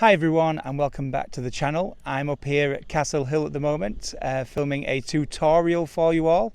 Hi everyone and welcome back to the channel. I'm up here at Castle Hill at the moment filming a tutorial for you all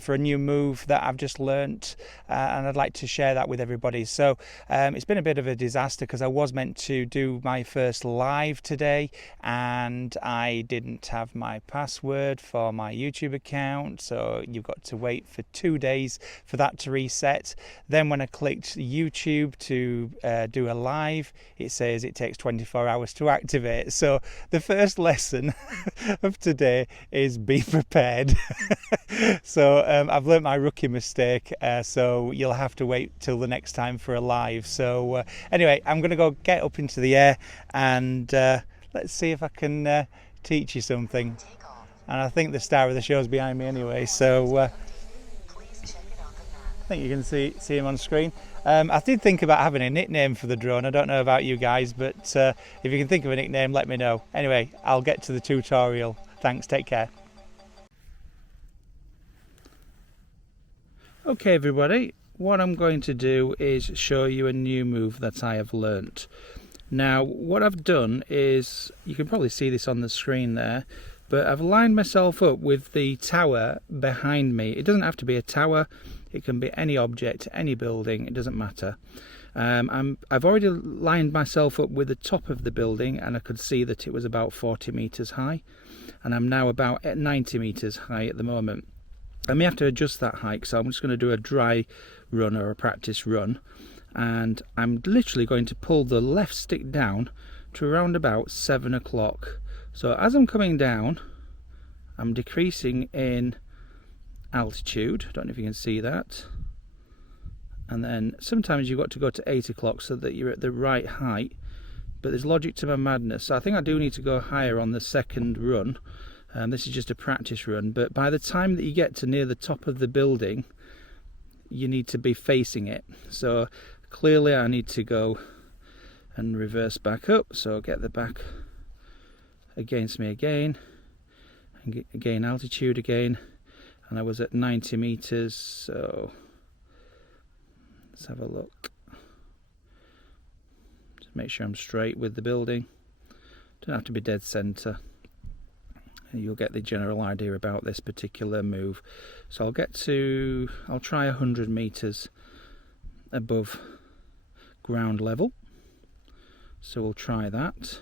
for a new move that I've just learnt and I'd like to share that with everybody. So it's been a bit of a disaster because I was meant to do my first live today and I didn't have my password for my YouTube account, so you've got to wait for 2 days for that to reset. Then when I clicked YouTube to do a live, it says it takes 24 hours to activate. So the first lesson of today is be prepared. So I've learnt my rookie mistake, so you'll have to wait till the next time for a live. So anyway, I'm going to go get up into the air and let's see if I can teach you something. And I think the star of the show is behind me anyway, so I think you can see him on screen. I did think about having a nickname for the drone. I don't know about you guys, but if you can think of a nickname, let me know. Anyway, I'll get to the tutorial. Thanks, take care. Okay everybody, what I'm going to do is show you a new move that I have learnt. Now what I've done is, you can probably see this on the screen there, but I've lined myself up with the tower behind me. It doesn't have to be a tower. It can be any object, any building, it doesn't matter. I've already lined myself up with the top of the building and I could see that it was about 40 meters high, and I'm now about at 90 meters high at the moment. I may have to adjust that height, so I'm just going to do a dry run or a practice run, and I'm literally going to pull the left stick down to around about 7 o'clock. So as I'm coming down, I'm decreasing in altitude. I don't know if you can see that, and then sometimes you've got to go to 8 o'clock so that you're at the right height, but there's logic to my madness, so I think I do need to go higher on the second run. This is just a practice run, but by the time that you get to near the top of the building you need to be facing it, so clearly I need to go and reverse back up, so get the back against me again and gain altitude again. And I was at 90 meters, so let's have a look. Just make sure I'm straight with the building. Don't have to be dead center. And you'll get the general idea about this particular move. So I'll try 100 meters above ground level. So we'll try that.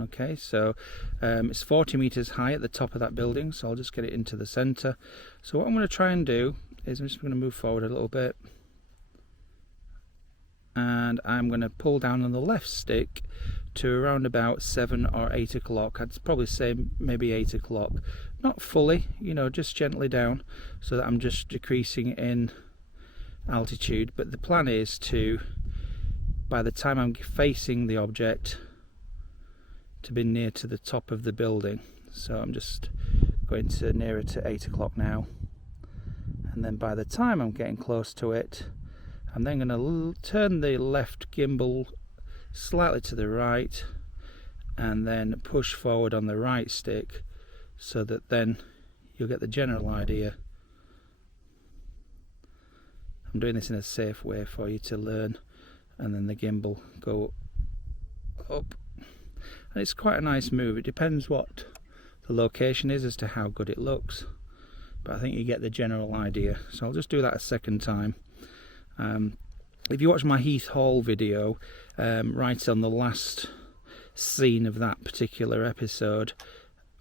Okay, so it's 40 meters high at the top of that building, so I'll just get it into the center. So what I'm going to try and do is I'm just going to move forward a little bit, and I'm going to pull down on the left stick to around about 7 or 8 o'clock. I'd probably say maybe 8 o'clock, not fully, you know, just gently down, so that I'm just decreasing in altitude. But the plan is to, by the time I'm facing the object, to be near to the top of the building. So I'm just going to nearer to 8 o'clock now, and then by the time I'm getting close to it, I'm then going to turn the left gimbal slightly to the right and then push forward on the right stick, so that then you'll get the general idea. I'm doing this in a safe way for you to learn, and then the gimbal go up. And it's quite a nice move. It depends what the location is as to how good it looks, but I think you get the general idea. So I'll just do that a second time. If you watch my Heath Hall video, right on the last scene of that particular episode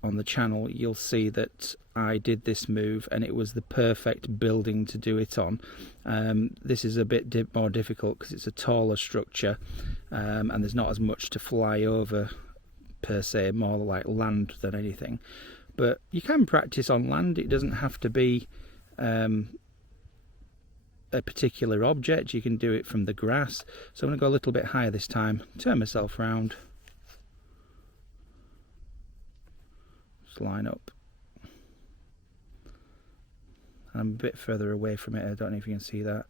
on the channel, you'll see that I did this move and it was the perfect building to do it on. This is a bit more difficult because it's a taller structure, and there's not as much to fly over per se, more like land than anything. But you can practice on land. It doesn't have to be a particular object. You can do it from the grass. So I'm going to go a little bit higher this time, turn myself round, just line up. I'm a bit further away from it, I don't know if you can see that.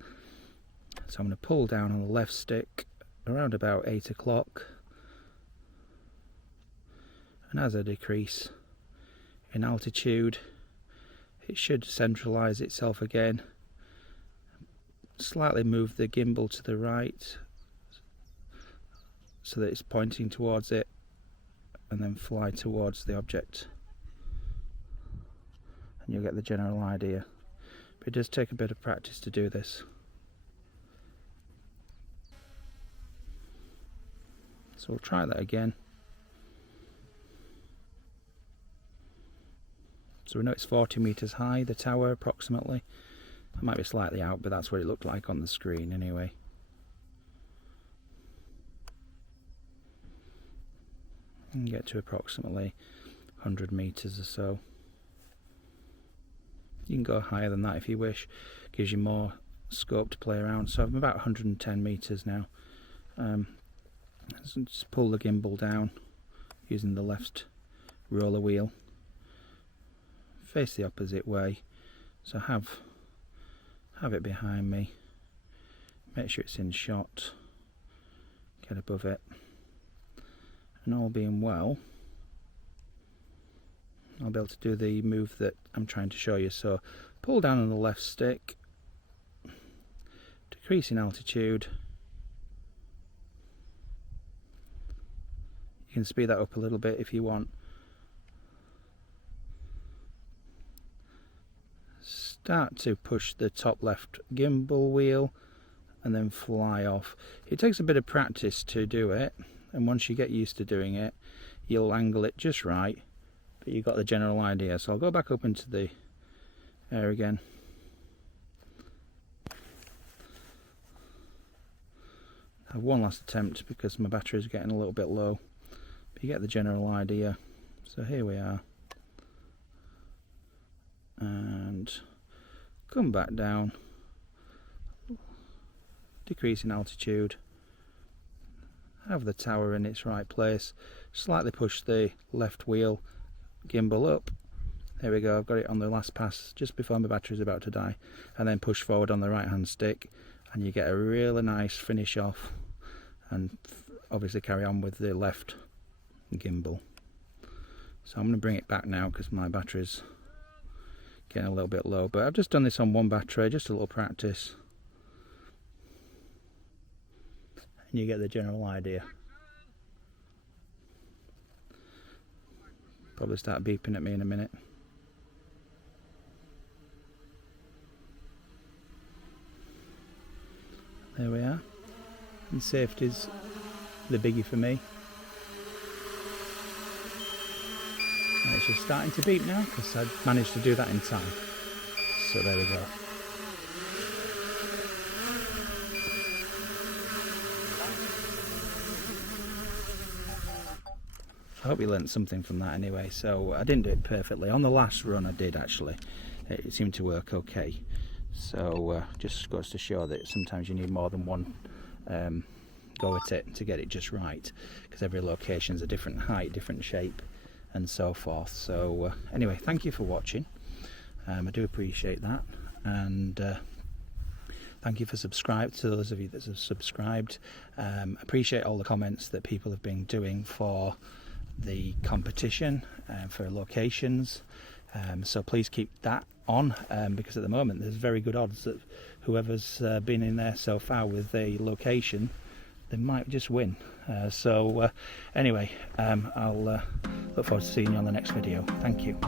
So I'm going to pull down on the left stick around about 8 o'clock, and as I decrease in altitude it should centralize itself again. Slightly move the gimbal to the right so that it's pointing towards it, and then fly towards the object, and you'll get the general idea. But it does take a bit of practice to do this. So we'll try that again. So we know it's 40 metres high, the tower approximately. I might be slightly out, but that's what it looked like on the screen anyway. You can get to approximately 100 metres or so. You can go higher than that if you wish. Gives you more scope to play around. So I'm about 110 metres now. So just pull the gimbal down using the left roller wheel. Face the opposite way. So have it behind me. Make sure it's in shot. Get above it. And all being well, I'll be able to do the move that I'm trying to show you. So pull down on the left stick, decrease in altitude. You can speed that up a little bit if you want. Start to push the top left gimbal wheel and then fly off. It takes a bit of practice to do it, and once you get used to doing it, you'll angle it just right, but you've got the general idea. So I'll go back up into the air again. I have one last attempt because my battery is getting a little bit low, but you get the general idea. So here we are, and come back down, decrease in altitude, have the tower in its right place, slightly push the left wheel gimbal up. There we go, I've got it on the last pass just before my battery is about to die, and then push forward on the right hand stick, and you get a really nice finish off, and obviously carry on with the left gimbal. So I'm going to bring it back now because my battery's getting a little bit low, but I've just done this on one battery, just a little practice, and you get the general idea. Probably start beeping at me in a minute. There we are, and safety's the biggie for me. And it's just starting to beep now because I managed to do that in time. So there we go. I hope you learnt something from that anyway. So I didn't do it perfectly. On the last run I did actually. It seemed to work okay. So just goes to show that sometimes you need more than one go at it to get it just right, because every location's a different height, different shape, and so forth. So anyway, thank you for watching. I do appreciate that, and thank you for subscribing to those of you that have subscribed. Appreciate all the comments that people have been doing for the competition for locations. So please keep that on, because at the moment there's very good odds that whoever's been in there so far with the location, they might just win. So anyway, I'll look forward to seeing you on the next video. Thank you.